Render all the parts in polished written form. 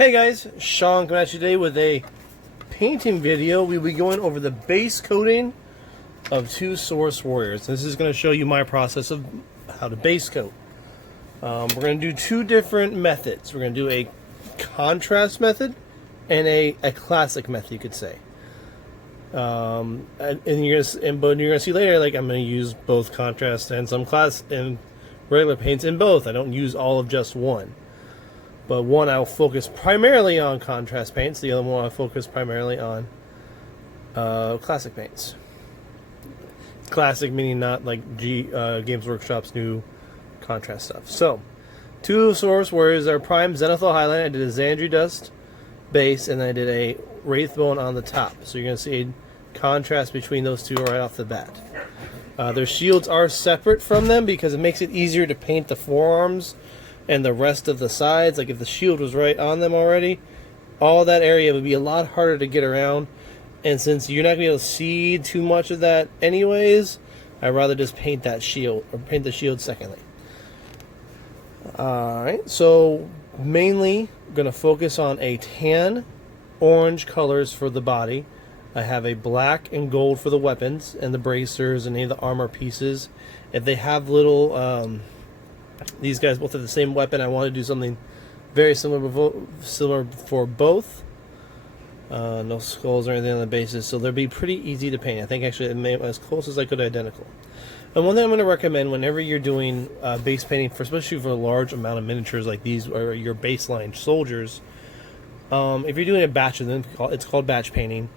Hey guys, Sean coming at you today with a painting video. We'll be going over the base coating of two Source Warriors. This is going to show you my process of how to base coat. We're going to do two different methods. We're going to do a contrast method and a classic method, you could say. And you're gonna see later, like I'm going to use both contrast and some class and regular paints in both. I don't use all of just one. But one I'll focus primarily on contrast paints. The other one I'll focus primarily on classic paints. Classic meaning not like Games Workshop's new contrast stuff. So, two Source Warriors are prime zenithal highlight. I did a Xandri Dust base and I did a Wraithbone on the top. So you're going to see a contrast between those two right off the bat. Their shields are separate from them because it makes it easier to paint the forearms and the rest of the sides. Like if the shield was right on them already, all that area would be a lot harder to get around. And since you're not going to be able to see too much of that anyways, I'd rather just paint that shield, or paint the shield secondly. Alright, so mainly I'm going to focus on a tan, orange colors for the body. I have a black and gold for the weapons and the bracers and any of the armor pieces. If they have little these guys both have the same weapon, I want to do something very similar for both. No skulls or anything on the bases, so they'll be pretty easy to paint. I think actually it made as close as I could identical. And one thing I'm going to recommend whenever you're doing base painting, especially for a large amount of miniatures like these, or your baseline soldiers, if you're doing a batch of them, it's called batch painting.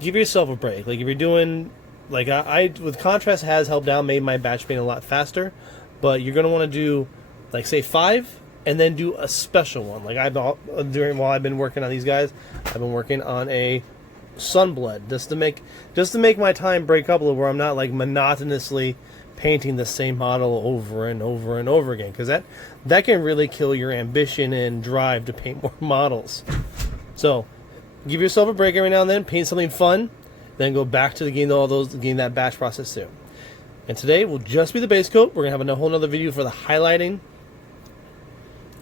Give yourself a break. Like if you're doing, like I with contrast has helped out, made my batch paint a lot faster. But you're going to want to do, like, say 5, and then do a special one. Like, while I've been working on these guys, I've been working on a Sunblood, just to make my time break up a little, where I'm not, like, monotonously painting the same model over and over and over again. Because that can really kill your ambition and drive to paint more models. So, give yourself a break every now and then, paint something fun, then go back to the game that batch process too. And today will just be the base coat. We're going to have a whole other video for the highlighting.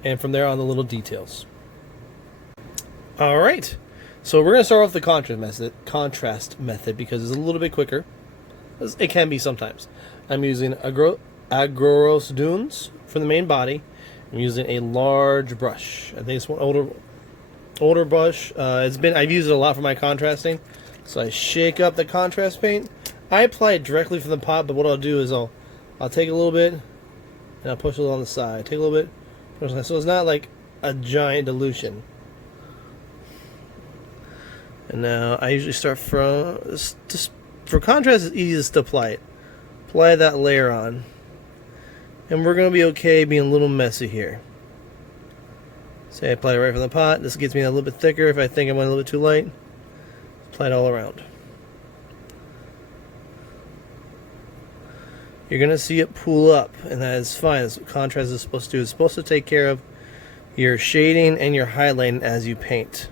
And from there on, the little details. Alright. So we're going to start off the contrast method because it's a little bit quicker. It can be sometimes. I'm using Agoros Dunes for the main body. I'm using a large brush. I think it's one older brush. I've used it a lot for my contrasting. So I shake up the contrast paint. I apply it directly from the pot, but what I'll do is I'll take a little bit and I'll push it on the side. Take a little bit, push on the side. So it's not like a giant dilution. And now I usually start from just for contrast. It's easiest to apply it. Apply that layer on, and we're gonna be okay being a little messy here. Say I applied it right from the pot. This gets me a little bit thicker. If I think I went a little bit too light, apply it all around. You're going to see it pool up, and that is fine. That's what contrast is supposed to do. It's supposed to take care of your shading and your highlighting as you paint.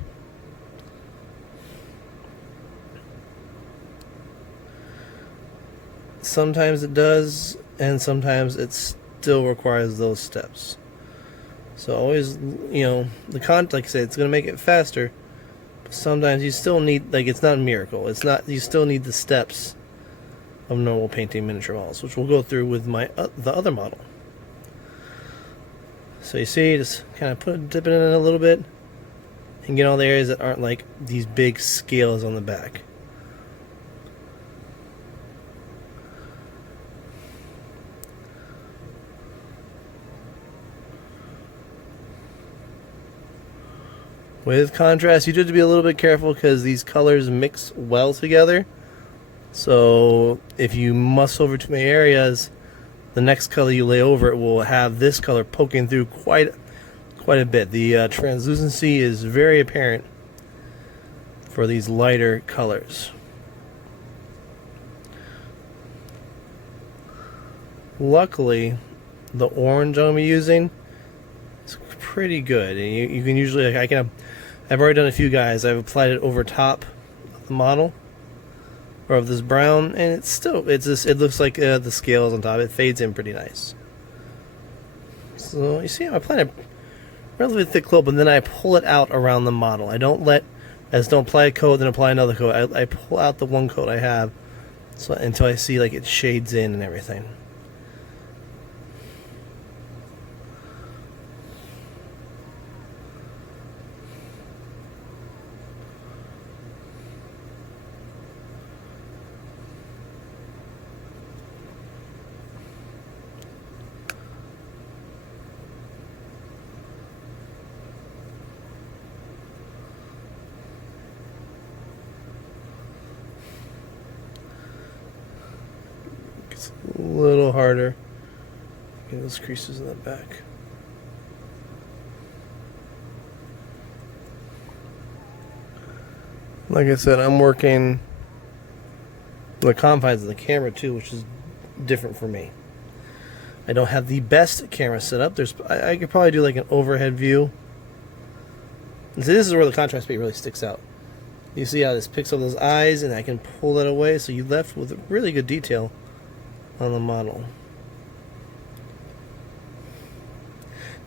Sometimes it does, and sometimes it still requires those steps. So always, like I said, it's going to make it faster, but sometimes you still need, like, it's not a miracle. It's not, you still need the steps of normal painting miniature models, which we'll go through with my the other model. So you see, just kind of dip it in a little bit and get all the areas that aren't like these big scales on the back. With contrast, you do have to be a little bit careful because these colors mix well together. So if you muss over too many areas, the next color you lay over it will have this color poking through quite a bit. The translucency is very apparent for these lighter colors. Luckily, the orange I'm using is pretty good, and you can usually, I've already done a few guys. I've applied it over top of the model, or of this brown, and it looks like the scales on top. It fades in pretty nice. So you see, I'm applying it relatively thick coat, but then I pull it out around the model. I don't apply a coat, then apply another coat. I pull out the one coat I have until I see like it shades in and everything. It's a little harder. Get those creases in the back. Like I said, I'm working the confines of the camera too, which is different for me. I don't have the best camera setup. I could probably do like an overhead view. And so this is where the contrast paint really sticks out. You see how this picks up those eyes, and I can pull that away, so you're left with really good detail on the model.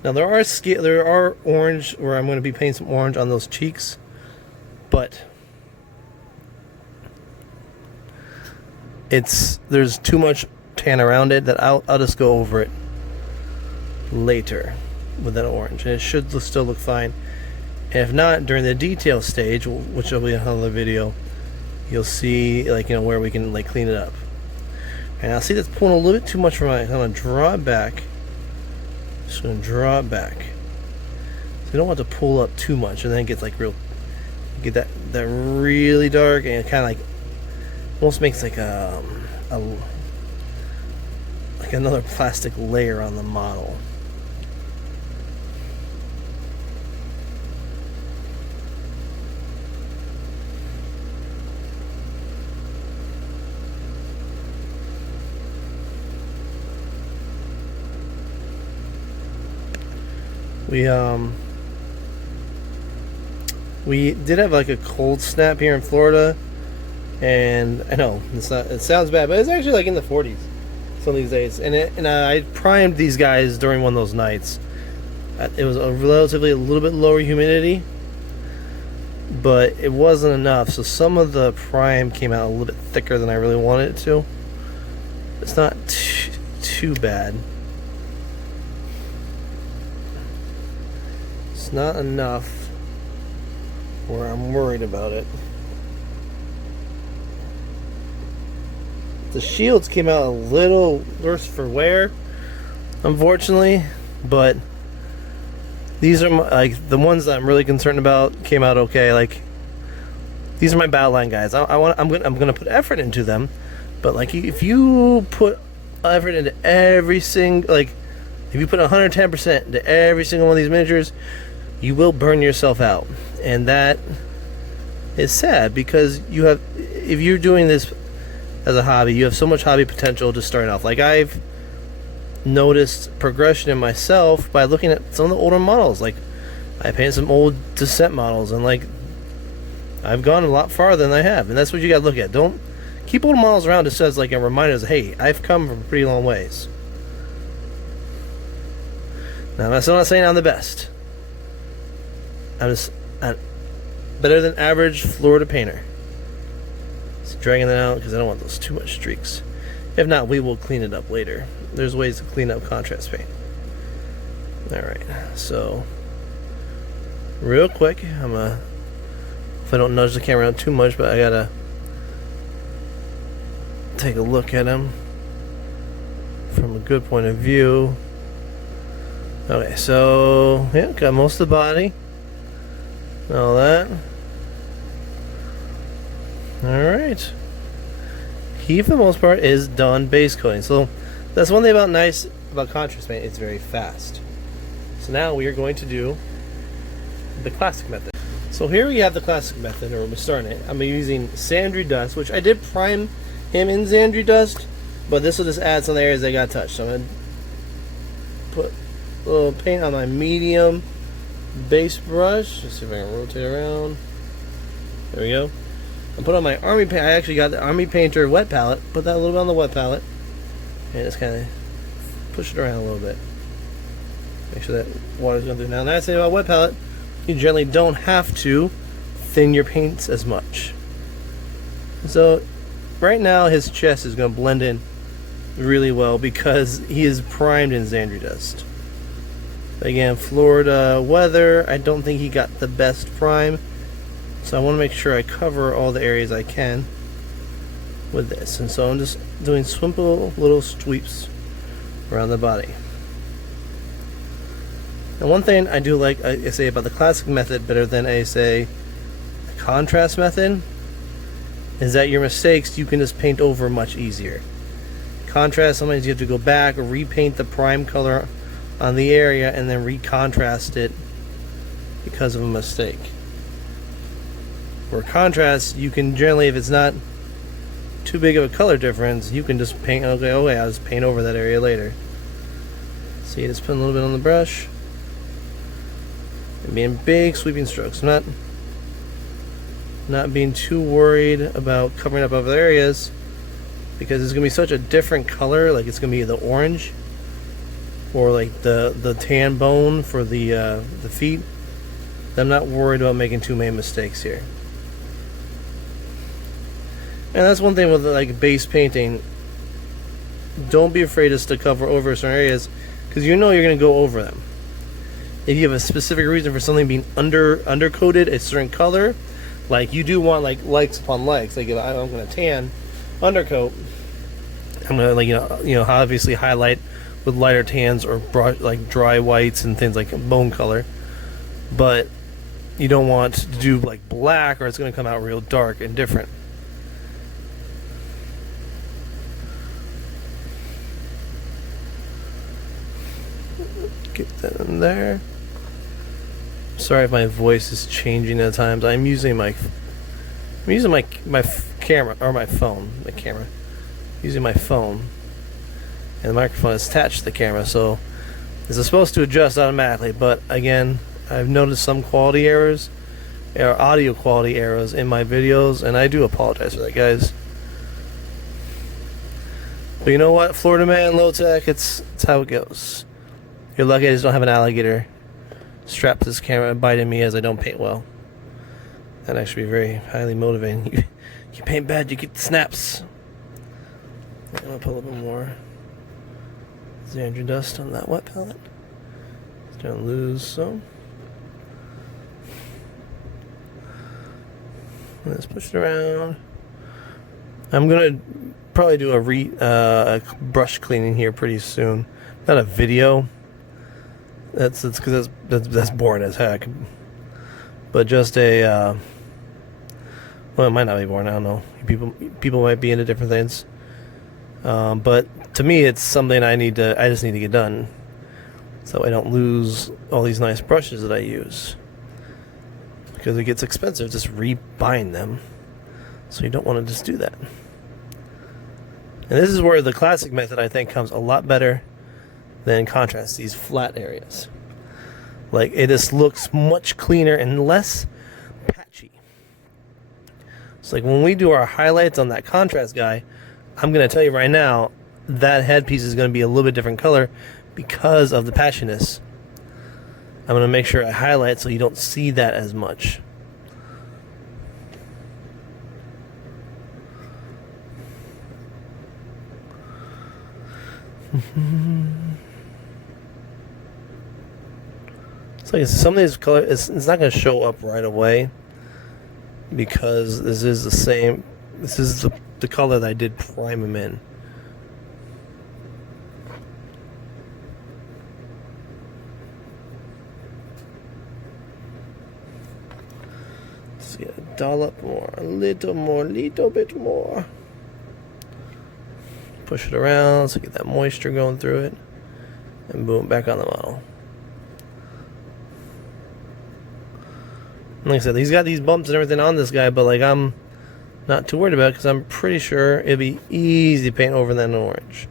Now there are orange where I'm going to be painting some orange on those cheeks, but there's too much tan around it that I'll just go over it later with that orange, and it should still look fine. And if not, during the detail stage, which will be another video, you'll see where we can clean it up. And I'll see that's pulling a little bit too much from my. I'm gonna draw it back. Just gonna draw it back. So you don't want to pull up too much, and then it gets get that really dark, and it kind of almost makes another plastic layer on the model. We did have a cold snap here in Florida, and I know it sounds bad, but it's actually in the 40s some of these days. And I primed these guys during one of those nights. It was a little bit lower humidity, but it wasn't enough. So some of the prime came out a little bit thicker than I really wanted it to. It's not too bad. It's not enough where I'm worried about it. The shields came out a little worse for wear, unfortunately, but these are the ones that I'm really concerned about came out okay. These are my battle line guys. I'm gonna put effort into them, but if you put effort into every single if you put 110% into every single one of these miniatures, you will burn yourself out, and that is sad because if you're doing this as a hobby, you have so much hobby potential just starting off. I've noticed progression in myself by looking at some of the older models. I painted some old Descent models, and I've gone a lot farther than I have, and that's what you gotta look at. Don't keep old models around just as a reminder of, hey, I've come from a pretty long ways. Now I'm still not saying I'm the best. I'm better than average Florida painter. Just dragging that out because I don't want those too much streaks. If not, we will clean it up later. There's ways to clean up contrast paint. Alright, so real quick, if I don't nudge the camera around too much, but I gotta take a look at him from a good point of view. Okay, so yeah, got most of the body. All that. Alright. He, for the most part, is done base coating. So that's one thing about contrast paint. It's very fast. So now we are going to do the classic method. So here we have the classic method, or we're starting it. I'm using Sandry Dust, which I did prime him in Sandry Dust, but this will just add some areas that got touched. So I'm going to put a little paint on my medium base brush. Let's see if I can rotate around. There we go. I put on my Army paint. I actually got the Army Painter wet palette. Put that a little bit on the wet palette, and just kind of push it around a little bit. Make sure that water's going through. Now, the nice thing about wet palette, you generally don't have to thin your paints as much. So, right now his chest is going to blend in really well because he is primed in Xandri dust. Again, Florida weather, I don't think he got the best prime, so I want to make sure I cover all the areas I can with this. And so I'm just doing simple little sweeps around the body. And one thing I do like, I say about the classic method better than I say the contrast method, is that your mistakes you can just paint over much easier. Contrast, sometimes you have to go back, repaint the prime color on the area, and then recontrast it because of a mistake. For contrast, you can generally, if it's not too big of a color difference, you can just paint, okay, I'll just paint over that area later. See, just put a little bit on the brush. And being big sweeping strokes. I'm not being too worried about covering up other areas, because it's going to be such a different color, like it's going to be the orange or like the tan bone for the feet. I'm not worried about making too many mistakes here. And that's one thing with like base painting. Don't be afraid just to cover over certain areas, because you know you're going to go over them. If you have a specific reason for something being undercoated a certain color, like you do want like likes upon likes. Like if I'm going to tan undercoat, I'm going to like you know obviously highlight with lighter tans or like dry whites and things like bone color. But you don't want to do like black, or it's going to come out real dark and different. Get that in there. Sorry if my voice is changing at times. I'm using my camera, or my phone. The camera. Using my phone, and the microphone is attached to the camera, so this is supposed to adjust automatically. But again, I've noticed some quality errors, or audio quality errors in my videos, and I do apologize for that, guys. But you know what, Florida man, low tech, it's how it goes. You're lucky I just don't have an alligator strapped to this camera and biting me as I don't paint well. That'd actually be very highly motivating. You paint bad, you get the snaps. I'm gonna put a little bit more Xandri dust on that wet palette. It's gonna lose some. Let's push it around. I'm gonna probably do a brush cleaning here pretty soon. Not a video. That's because that's boring as heck. But just a well, it might not be boring. I don't know. People might be into different things. But to me, it's something I just need to get done, so I don't lose all these nice brushes that I use, because it gets expensive just rebind them. So you don't want to just do that. And this is where the classic method, I think, comes a lot better than contrast, these flat areas. Like, it just looks much cleaner and less patchy. It's like when we do our highlights on that contrast guy, I'm going to tell you right now, that headpiece is going to be a little bit different color because of the patchiness. I'm going to make sure I highlight so you don't see that as much. It's like some of these colors, it's not going to show up right away, because this is the same. This is the color that I did prime him in. Let's get a dollop more, a little bit more. Push it around so get that moisture going through it, and boom, back on the model. Like I said, he's got these bumps and everything on this guy, but like I'm not too worried about it, because I'm pretty sure it'll be easy to paint over that orange.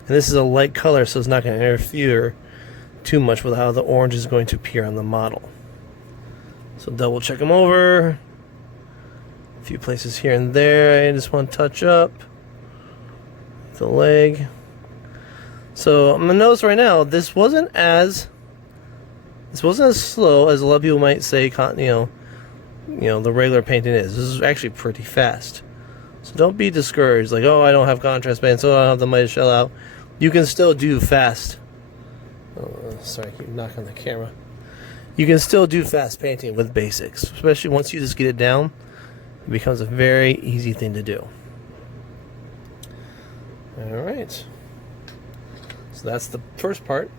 And this is a light color, so it's not going to interfere too much with how the orange is going to appear on the model. So double check them over. A few places here and there I just want to touch up the leg. So I'm gonna notice right now this wasn't as slow as a lot of people might say. The regular painting is. This is actually pretty fast. So don't be discouraged. Like, oh, I don't have contrast paint, so I don't have the money to shell out. You can still do fast. Oh, sorry, I keep knocking the camera. You can still do fast painting with basics, especially once you just get it down. It becomes a very easy thing to do. Alright. So that's the first part.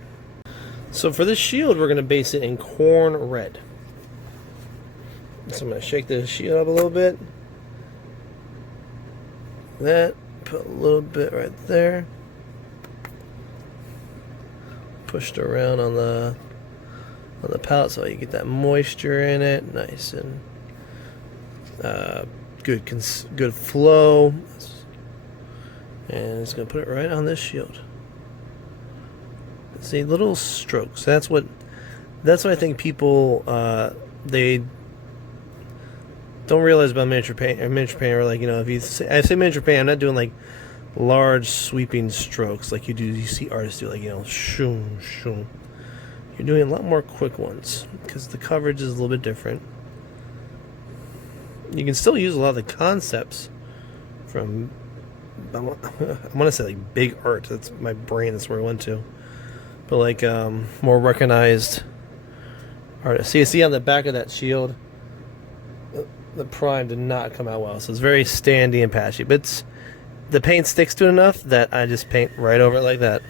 So for this shield, we're going to base it in corn red. So I'm going to shake the shield up a little bit. That. Put a little bit right there. Pushed around on the palette so you get that moisture in it. Nice and good flow. And it's going to put it right on this shield. See, little strokes. That's what I think people they don't realize about miniature paint. Or miniature paint, or like, if I say miniature paint, I'm not doing like large sweeping strokes like you see artists do, like, shoom shoom. You're doing a lot more quick ones because the coverage is a little bit different. You can still use a lot of the concepts from, I want to say, like big art. That's my brain. That's where I went to. But like more recognized artists. See on the back of that shield, the prime did not come out well. So it's very standy and patchy. But the paint sticks to it enough that I just paint right over it like that.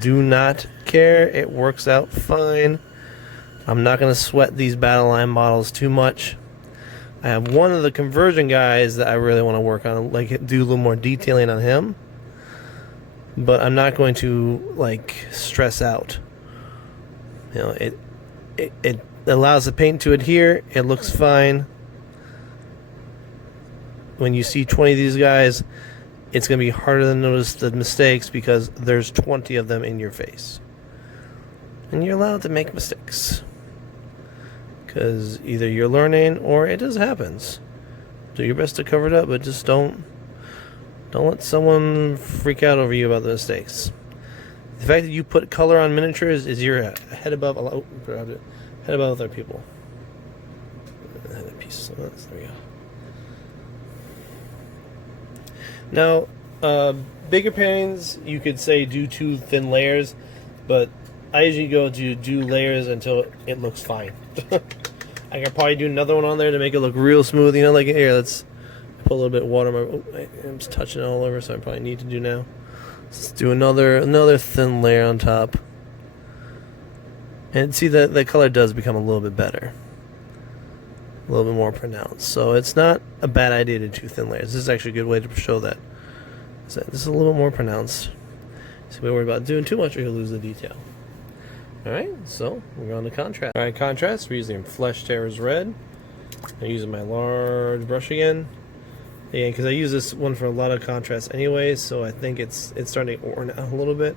Do not care. It works out fine. I'm not going to sweat these battle line models too much. I have one of the conversion guys that I really want to work on, like do a little more detailing on him. But I'm not going to like stress out. It allows the paint to adhere. It looks fine. When you see 20 of these guys, it's going to be harder to notice the mistakes because there's 20 of them in your face. And you're allowed to make mistakes. Because either you're learning or it just happens. Do your best to cover it up, but just don't let someone freak out over you about the mistakes. The fact that you put color on miniatures is you're head above other people. There we go. Now, bigger paintings, you could say do 2 thin layers, but I usually go to do layers until it looks fine. I could probably do another one on there to make it look real smooth. Like here, let's put a little bit of water. I'm just touching it all over, so I probably need to do now. Let's do another thin layer on top. And see that the color does become a little bit better. A little bit more pronounced. So it's not a bad idea to do 2 thin layers. This is actually a good way to show that. So this is a little more pronounced. So we worry about doing too much or you'll lose the detail. Alright, so we're on to contrast. Alright, contrast. We're using Flesh Terrors Red. I'm using my large brush again. Yeah, because I use this one for a lot of contrast anyway, so I think it's starting to worn out a little bit.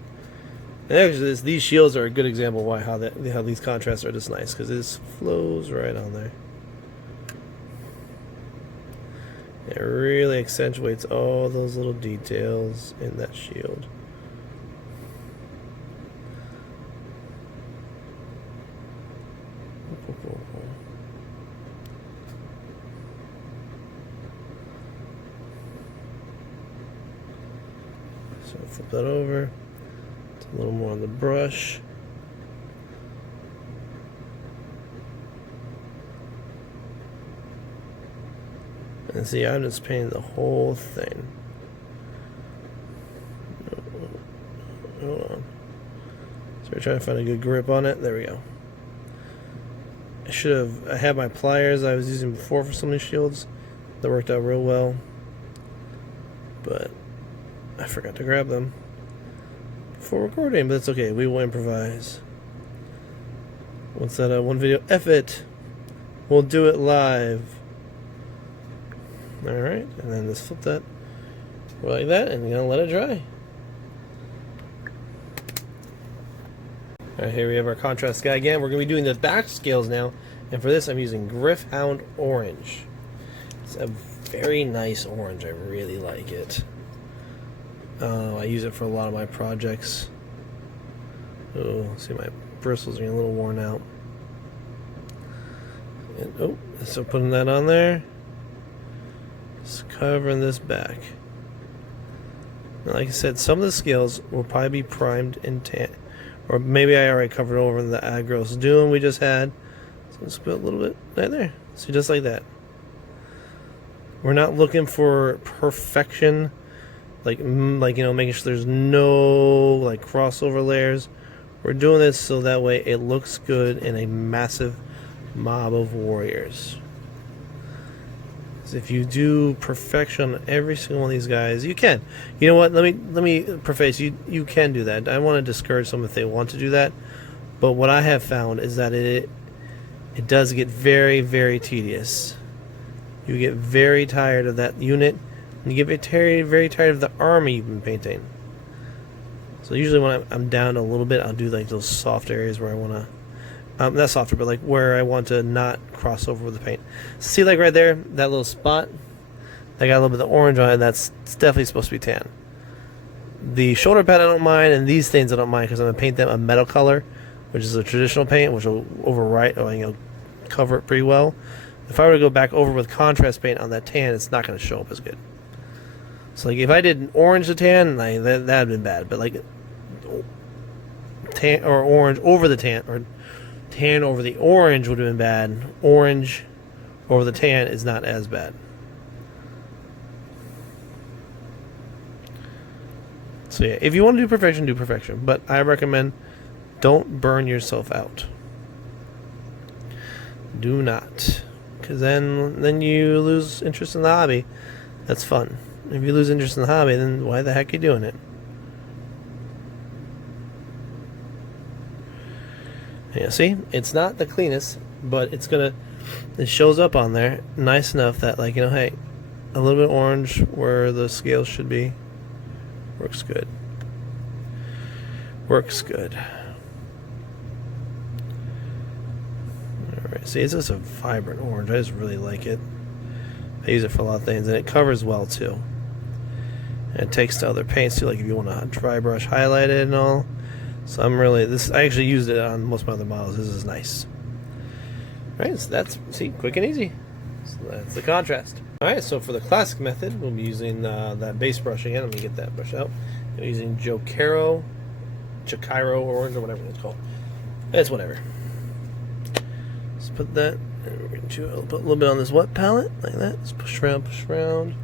And actually, these shields are a good example of how these contrasts are just nice, because it just flows right on there. It really accentuates all those little details in that shield. So flip that over. It's a little more on the brush. And see, I'm just painting the whole thing. Hold on. So we're trying to find a good grip on it. There we go. I had my pliers I was using before for some of these shields. That worked out real well. But I forgot to grab them before recording, but it's okay. We will improvise. What's that one video? F it. We'll do it live. Alright, and then just flip that like that, and you're gonna let it dry. Alright, here we have our contrast guy again. We're gonna be doing the back scales now, and for this I'm using Gryph-hound Orange. It's a very nice orange. I really like it. I use it for a lot of my projects. Oh, see, my bristles are getting a little worn out. And, so putting that on there. Just covering this back. Now, like I said, some of the scales will probably be primed in tan. Or maybe I already covered over the Agros Doom we just had. So let's put a little bit right there. See, just like that. We're not looking for perfection. Like making sure there's no like crossover layers. We're doing this so that way it looks good in a massive mob of warriors. So if you do perfection on every single one of these guys, you can. You know what? Let me preface you can do that. I want to discourage some if they want to do that. But what I have found is that it does get very, very tedious. You get very tired of that unit. And you get very, very tired of the army you've been painting. So usually when I'm down a little bit, I'll do like those soft areas where I want to, not softer, but like where I want to not cross over with the paint. See, like right there, that little spot, that got a little bit of orange on it. That's definitely supposed to be tan. The shoulder pad I don't mind, and these things I don't mind because I'm gonna paint them a metal color, which is a traditional paint, which will overwrite or cover it pretty well. If I were to go back over with contrast paint on that tan, it's not going to show up as good. So like if I did an orange to tan, that'd have been bad. But like tan or orange over the tan, or tan over the orange would have been bad. Orange over the tan is not as bad. So yeah, if you want to do perfection, do perfection. But I recommend don't burn yourself out. Do not. Because then you lose interest in the hobby. That's fun. If you lose interest in the hobby, then why the heck are you doing it? Yeah, see? It's not the cleanest, but it shows up on there nice enough that, like, hey, a little bit orange where the scales should be. Works good. Works good. Alright, see, it's just a vibrant orange. I just really like it. I use it for a lot of things, and it covers well too. And it takes to other paints too, like if you want to dry brush highlight it and all. So I actually used it on most of my other models. This is nice. Alright, so that's, see, quick and easy. So that's the contrast. Alright, so for the classic method, we'll be using that base brush again. Let me get that brush out. I'm using Jokero orange, or whatever it's called. It's whatever. Let's put that, and we're going to put a little bit on this wet palette, like that. Let's push around, push around.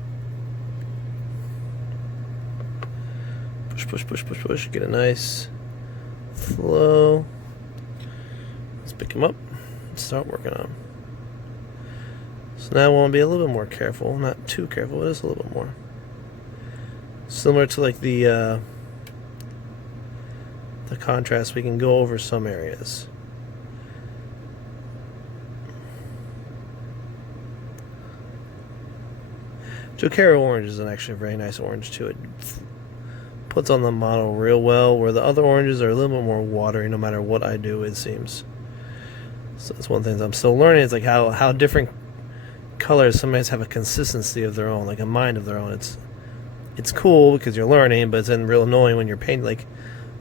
Push, push, push, push, push. Get a nice flow. Let's pick them up and start working on them. So now I want to be a little bit more careful. Not too careful, but just a little bit more. Similar to like the contrast, we can go over some areas. Jokero orange is actually a very nice orange too. It puts on the model real well, where the other oranges are a little bit more watery no matter what I do, it seems. So that's one thing I'm still learning. It's like how different colors sometimes have a consistency of their own, like a mind of their own. It's cool because you're learning, but it's then real annoying when you're painting, like,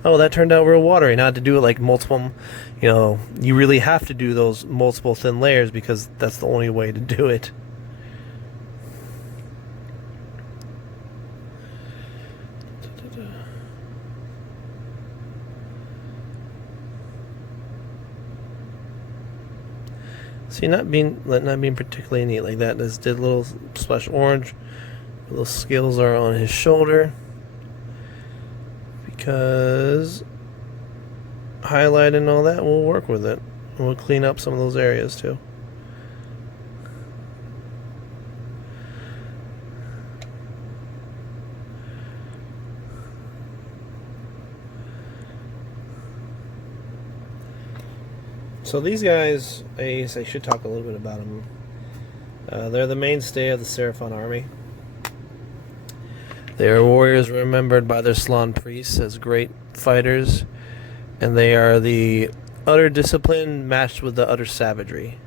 oh, that turned out real watery. Not to do it like multiple, you really have to do those multiple thin layers because that's the only way to do it. See, not being particularly neat like that. Just did a little splash orange. Little scales are on his shoulder because highlight and all that will work with it. And we'll clean up some of those areas too. So these guys, I guess I should talk a little bit about them. They're the mainstay of the Seraphin Army. They are warriors remembered by their Slan priests as great fighters, and they are the utter discipline matched with the utter savagery.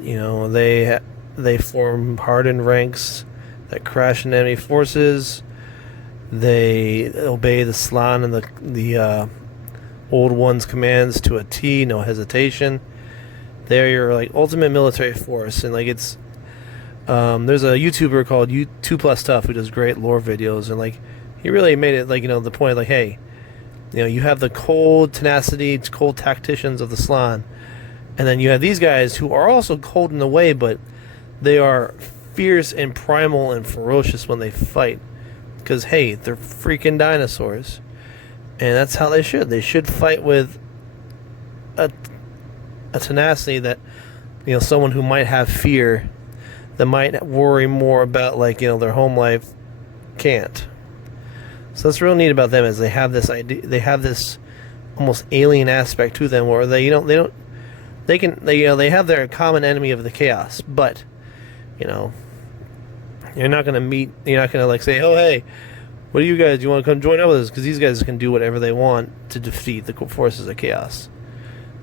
They form hardened ranks that crash into enemy forces. They obey the Slan and the old one's commands to a T, no hesitation. They're your like ultimate military force, and like it's there's a YouTuber called 2 Plus Tough who does great lore videos, and like he really made it like, you know, the point like, hey, you know, you have the cold tenacity, cold tacticians of the Slan, and then you have these guys who are also cold in a way, but they are fierce and primal and ferocious when they fight, because hey, they're freaking dinosaurs. And that's how they should. They should fight with a tenacity that, you know, someone who might have fear, that might worry more about, like, you know, their home life can't. So that's real neat about them, is they have this idea, they have this almost alien aspect to them, where they, you know, they have their common enemy of the chaos, but, you know, you're not gonna like say, oh hey, what do you guys? Do you want to come join up with us? Because these guys can do whatever they want to defeat the forces of chaos.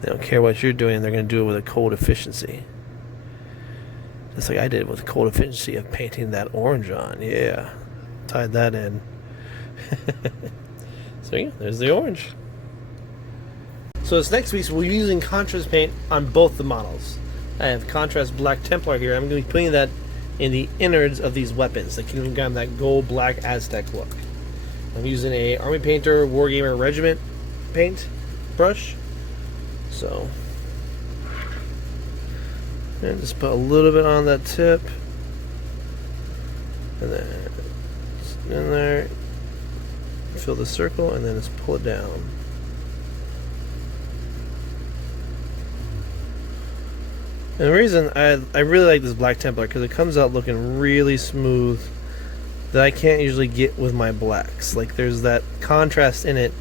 They don't care what you're doing. They're going to do it with a cold efficiency. Just like I did with the cold efficiency of painting that orange on. Yeah. Tied that in. So yeah, there's the orange. So this next piece, we're using Contras paint on both the models. I have Contras Black Templar here. I'm going to be putting that in the innards of these weapons. They can give them that gold black Aztec look. I'm using a Army Painter Wargamer Regiment paint brush. So, and just put a little bit on that tip, and then just in there, fill the circle, and then just pull it down. And the reason I really like this Black Templar, because it comes out looking really smooth, that I can't usually get with my blacks. Like, there's that contrast in it.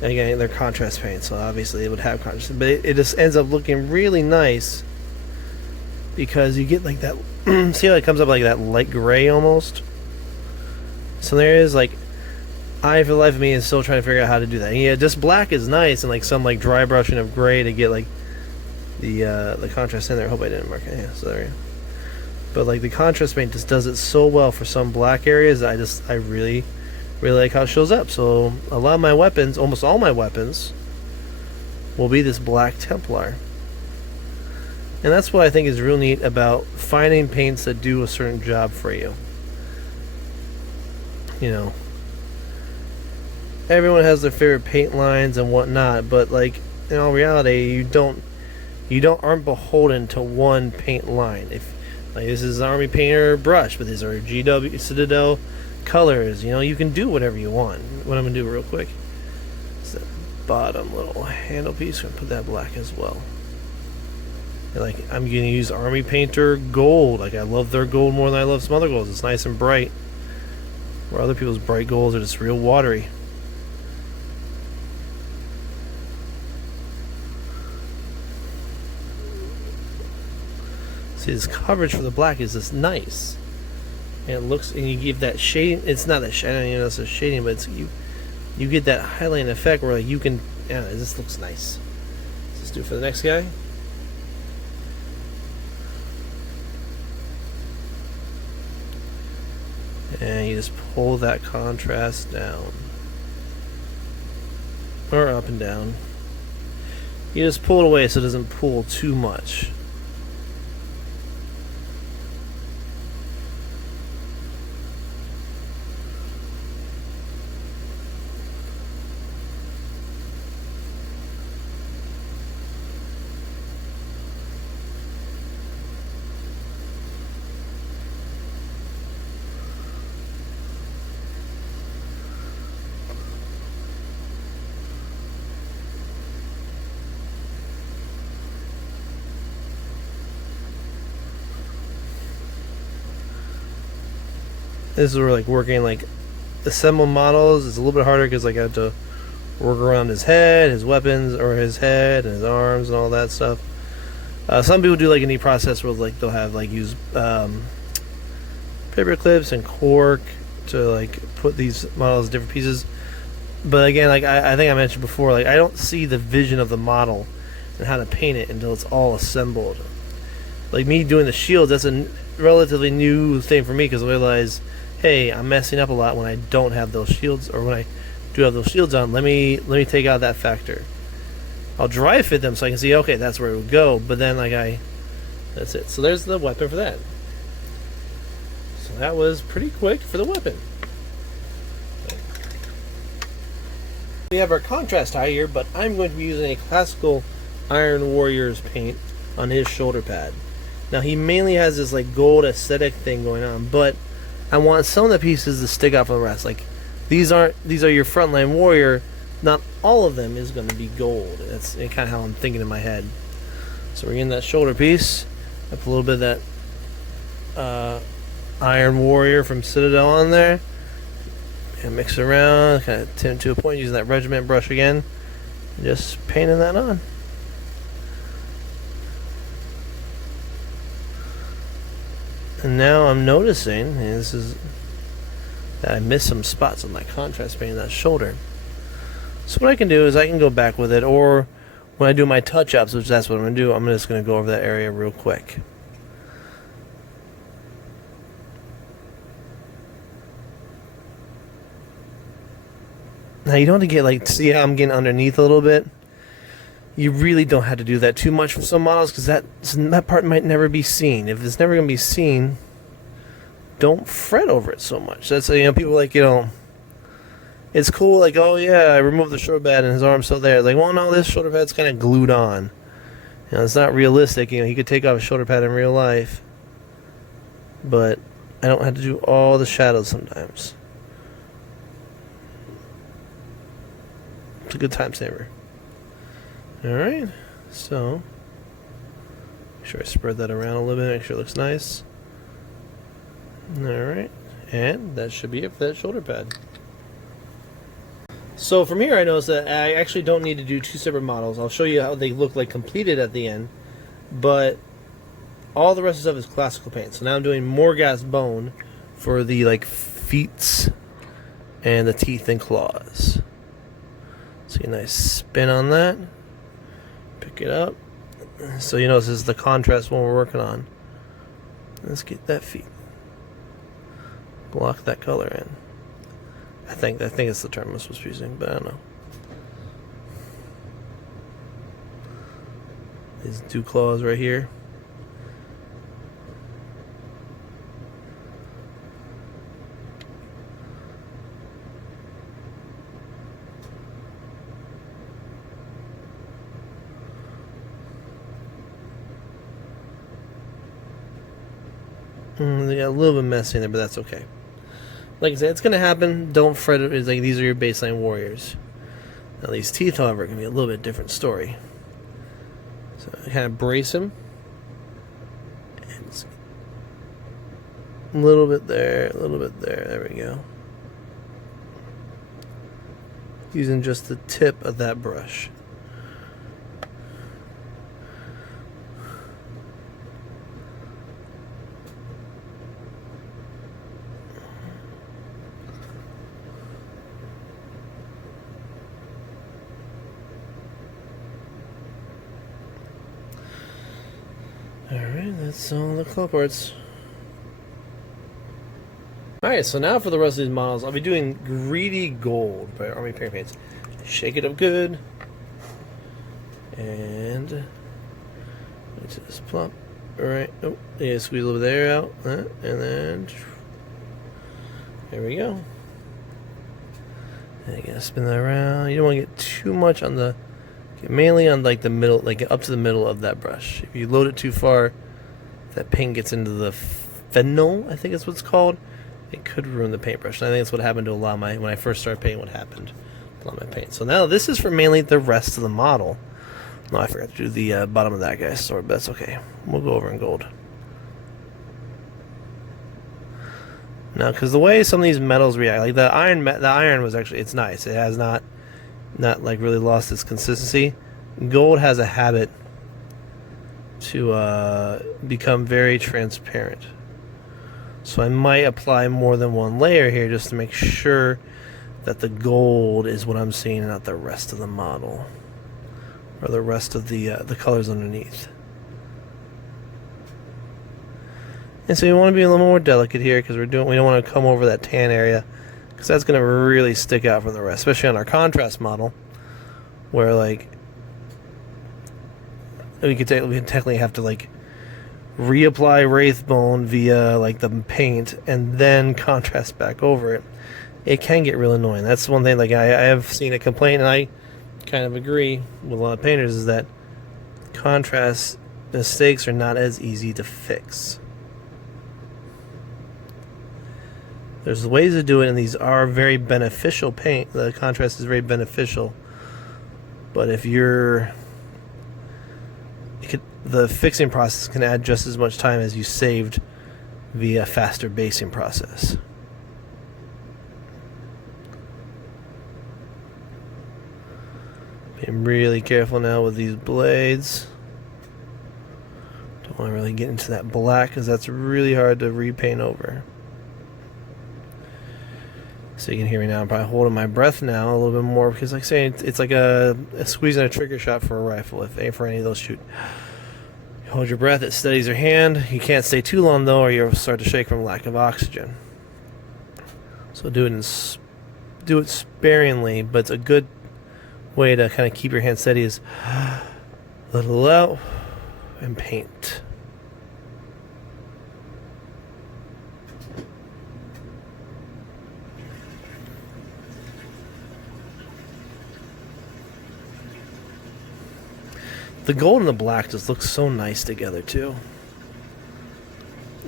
And again, they're contrast paint, so obviously it would have contrast, but it just ends up looking really nice, because you get like that see how it comes up like that light gray almost. So there is, like, I, for the life of me, is still trying to figure out how to do that. And yeah, just black is nice, and like some like dry brushing of gray to get like the contrast in there. I hope I didn't mark it. Yeah, so there we go. But like the contrast paint just does it so well for some black areas. I really like how it shows up. So a lot of my weapons, almost all my weapons, will be this Black Templar. And that's what I think is real neat about finding paints that do a certain job for you. You know, everyone has their favorite paint lines and whatnot, but like in all reality, you aren't beholden to one paint line. If like this is an Army Painter brush, but these are GW Citadel colors, you know, you can do whatever you want. What I'm gonna do real quick is that bottom little handle piece. I'm gonna put that black as well. And like I'm gonna use Army Painter gold. Like I love their gold more than I love some other golds. It's nice and bright, where other people's bright golds are just real watery. See, this coverage for the black is just nice, and it looks, and you give that shading. It's not that shading, I don't even know if it's a shading, but it's you get that highlighting effect where like you can. Yeah, it just looks nice. Let's do it for the next guy. And you just pull that contrast down, or up and down. You just pull it away so it doesn't pull too much. This is where like working like assemble models is a little bit harder, because like I have to work around his head, his weapons, or his head and his arms and all that stuff. Some people do like a neat process where like they'll have like use paper clips and cork to like put these models in different pieces. But again, like I think I mentioned before, like I don't see the vision of the model and how to paint it until it's all assembled. Like me doing the shields, that's a relatively new thing for me, because I realize, hey, I'm messing up a lot when I don't have those shields, or when I do have those shields on. Let me take out that factor. I'll dry fit them so I can see, okay, that's where it would go, but then that's it. So there's the weapon for that. So that was pretty quick for the weapon. We have our contrast tie here, but I'm going to be using a classical Iron Warriors paint on his shoulder pad. Now he mainly has this like gold aesthetic thing going on, but I want some of the pieces to stick out from the rest. Like these are your frontline warrior. Not all of them is going to be gold. That's kind of how I'm thinking in my head. So we're getting that shoulder piece. I put a little bit of that Iron Warrior from Citadel on there. And mix it around, kind of tint to a point, using that regiment brush again. And just painting that on. And now I'm noticing, and this is, that I missed some spots on my contrast paint in that shoulder. So what I can do is I can go back with it, or when I do my touch-ups, which that's what I'm going to do, I'm just going to go over that area real quick. Now you don't have to get like, see how I'm getting underneath a little bit? You really don't have to do that too much for some models, because that part might never be seen. If it's never going to be seen, don't fret over it so much. That's, you know, people like, you know, it's cool, like, oh yeah, I removed the shoulder pad and his arm's still there. Like, well, no, this shoulder pad's kind of glued on. You know, it's not realistic. You know, he could take off a shoulder pad in real life, but I don't have to do all the shadows sometimes. It's a good time saver. Alright, so make sure I spread that around a little bit, make sure it looks nice. Alright, and that should be it for that shoulder pad. So from here I noticed that I actually don't need to do two separate models. I'll show you how they look like completed at the end, but all the rest of the stuff is classical paint. So now I'm doing Morghast bone for the like feet and the teeth and claws. So a nice spin on that. Pick it up. So you notice this is the contrast one we're working on. Let's get that feet. Block that color in. I think it's the term I'm supposed to be using, but I don't know. These two claws right here. They got a little bit messy in there, but that's okay. Like I said, it's going to happen. Don't fret. It's like these are your baseline warriors. Now these teeth, however, are going to be a little bit different story. So I kind of brace them. And a little bit there, a little bit there. There we go. Using just the tip of that brush. Alright, that's all the claw parts. Alright, so now for the rest of these models, I'll be doing Greedy Gold by Army Paint Paints. Shake it up good. And just plop. Alright, oh, yeah, squeeze a little bit of air out. And then there we go. And you gotta spin that around. You don't want to get too much on the, mainly on like the middle, like up to the middle of that brush. If you load it too far, that paint gets into the fennel, I think is what it's called. It could ruin the paintbrush. And I think that's what happened to a lot of my, when I first started painting, what happened to a lot of my paint. So now this is for mainly the rest of the model. No, I forgot to do the bottom of that guy's sword, but that's okay. We'll go over in gold. Now, because the way some of these metals react, like the iron was actually, it's nice. It has not like really lost its consistency. Gold has a habit to become very transparent. So I might apply more than one layer here just to make sure that the gold is what I'm seeing and not the rest of the model. Or the rest of the colors underneath. And so you want to be a little more delicate here because we don't want to come over that tan area, because that's going to really stick out from the rest, especially on our contrast model, where like we could technically have to like reapply wraith bone via like the paint and then contrast back over it. It can get real annoying. That's one thing. Like I have seen a complaint, and I kind of agree with a lot of painters, is that contrast mistakes are not as easy to fix. There's ways to do it, and these are very beneficial paint. The contrast is very beneficial. But if the fixing process can add just as much time as you saved via faster basing process. Being really careful now with these blades. Don't want to really get into that black because that's really hard to repaint over. So you can hear me now. I'm probably holding my breath now a little bit more because, like I say, it's like a squeezing a trigger shot for a rifle. If for any of those shoot, you hold your breath. It steadies your hand. You can't stay too long though, or you'll start to shake from lack of oxygen. So do it sparingly, but it's a good way to kind of keep your hand steady. Is let it out and paint. The gold and the black just look so nice together too.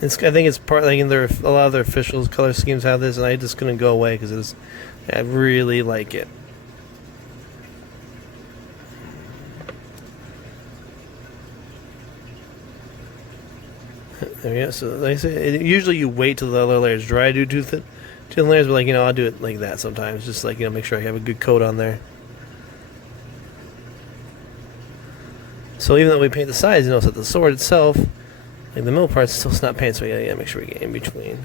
I think it's part. Like a lot of their official color schemes have this, and I just couldn't go away because I really like it. There we go. So like I say, usually you wait till the other layers dry to do two layers, but like I'll do it like that sometimes, just like make sure I have a good coat on there. So even though we paint the sides, so the sword itself, like the middle part's still not painted, so we gotta make sure we get in between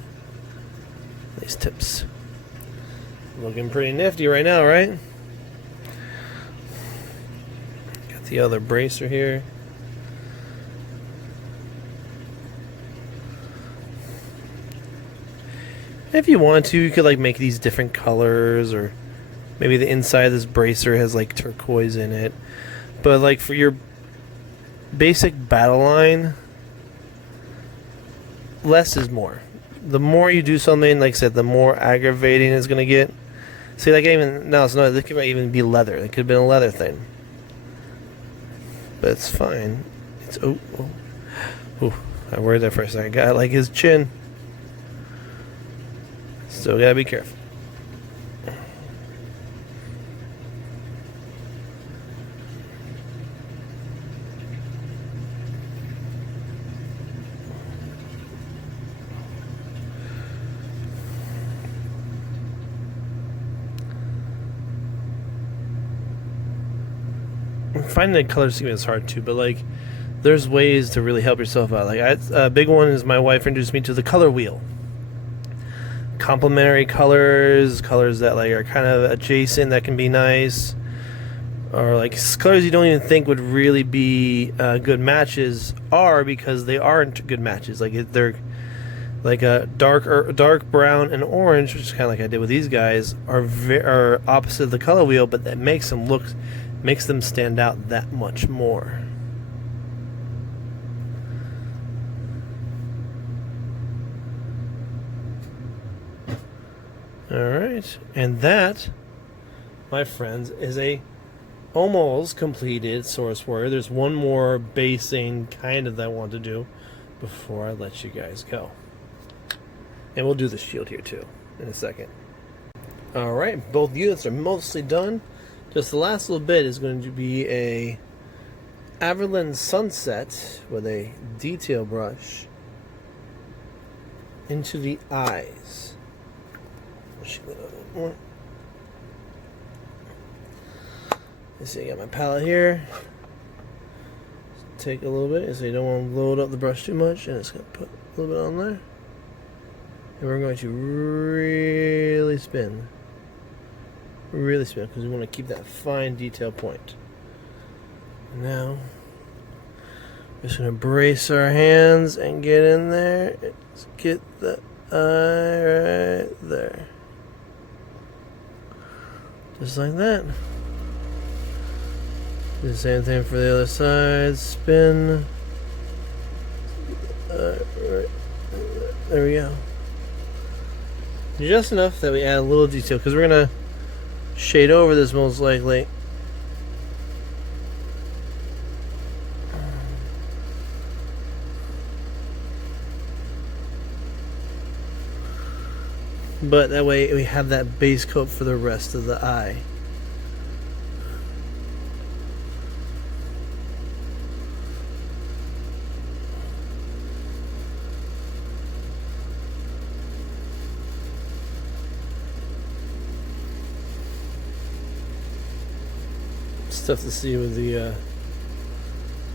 these tips. Looking pretty nifty right now, right? Got the other bracer here. If you want to, you could like make these different colors, or maybe the inside of this bracer has like turquoise in it. But like for your basic battle line, less is more. The more you do something, like I said, the more aggravating it's gonna get. See, like even now, it's not. It could even be leather. It could have been a leather thing, but it's fine. It's oh, I worried there for a second. Got like his chin. Still gotta be careful. Finding a color scheme is hard too, but like there's ways to really help yourself out. Like a big one is my wife introduced me to the color wheel. Complementary colors that like are kind of adjacent, that can be nice, or like colors you don't even think would really be good matches are, because they aren't good matches. Like they're like a dark brown and orange, which is kind of like I did with these guys, are opposite of the color wheel, but that makes them stand out that much more. Alright, and that, my friends, is a almost completed source warrior. There's one more basing kind of that I want to do before I let you guys go. And we'll do the shield here too in a second. Alright, both units are mostly done. Just the last little bit is going to be a Averland Sunset with a detail brush into the eyes. Let's see, I got my palette here. Take a little bit, so you don't want to load up the brush too much, and it's going to put a little bit on there. And we're going to really spin. Really spin, because we want to keep that fine detail point. Now, Just gonna brace our hands and get in there. Let's get the eye right there. Just like that. Do the same thing for the other side. Spin. Right. There we go. Just enough that we add a little detail, because we're gonna shade over this most likely. But that way we have that base coat for the rest of the eye. It's tough to see with the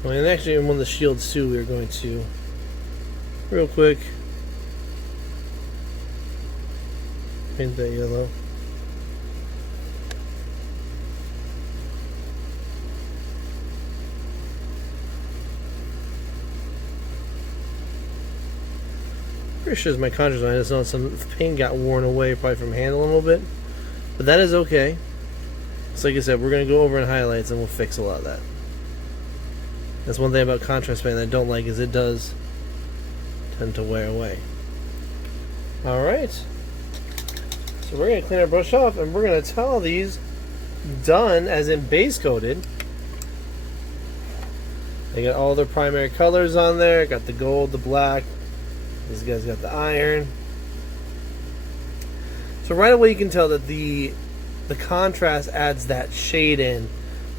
well, and actually in one of the shields too, we are going to real quick paint that yellow. Pretty sure it's my Contras. I just know some paint got worn away probably from handling a little bit, but that is okay. So like I said, we're going to go over in highlights and we'll fix a lot of that. That's one thing about contrast paint that I don't like, is it does tend to wear away. Alright. So we're going to clean our brush off and we're going to towel these done, as in base coated. They got all their primary colors on there. Got the gold, the black. These guys got the iron. So right away you can tell that the contrast adds that shade in.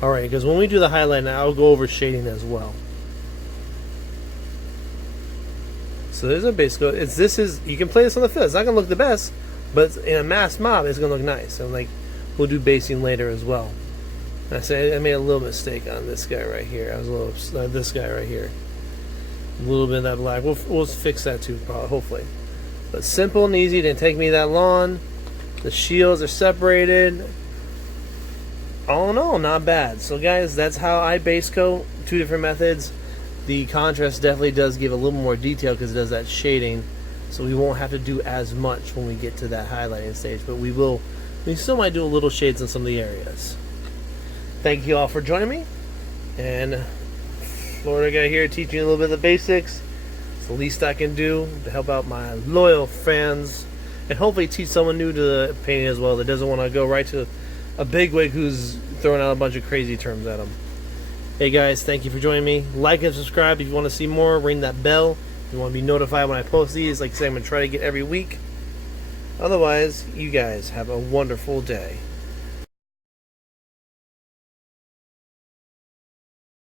Alright, because when we do the highlight now, I'll go over shading as well. So there's a base coat. This is, you can play this on the field. It's not going to look the best, but in a mass mob, it's going to look nice. And like, we'll do basing later as well. And I made a little mistake on this guy right here. I was a little, this guy right here. A little bit of that black. We'll fix that too, probably, hopefully. But simple and easy. Didn't take me that long. The shields are separated. All in all, not bad. So guys, that's how I base coat. Two different methods. The contrast definitely does give a little more detail because it does that shading. So we won't have to do as much when we get to that highlighting stage. But we still might do a little shades in some of the areas. Thank you all for joining me. And Florida guy here teaching you a little bit of the basics. It's the least I can do to help out my loyal fans. And hopefully teach someone new to the painting as well that doesn't want to go right to a bigwig who's throwing out a bunch of crazy terms at them. Hey guys, thank you for joining me. Like and subscribe if you want to see more. Ring that bell if you want to be notified when I post these. Like I say, I'm going to try to get every week. Otherwise, you guys have a wonderful day.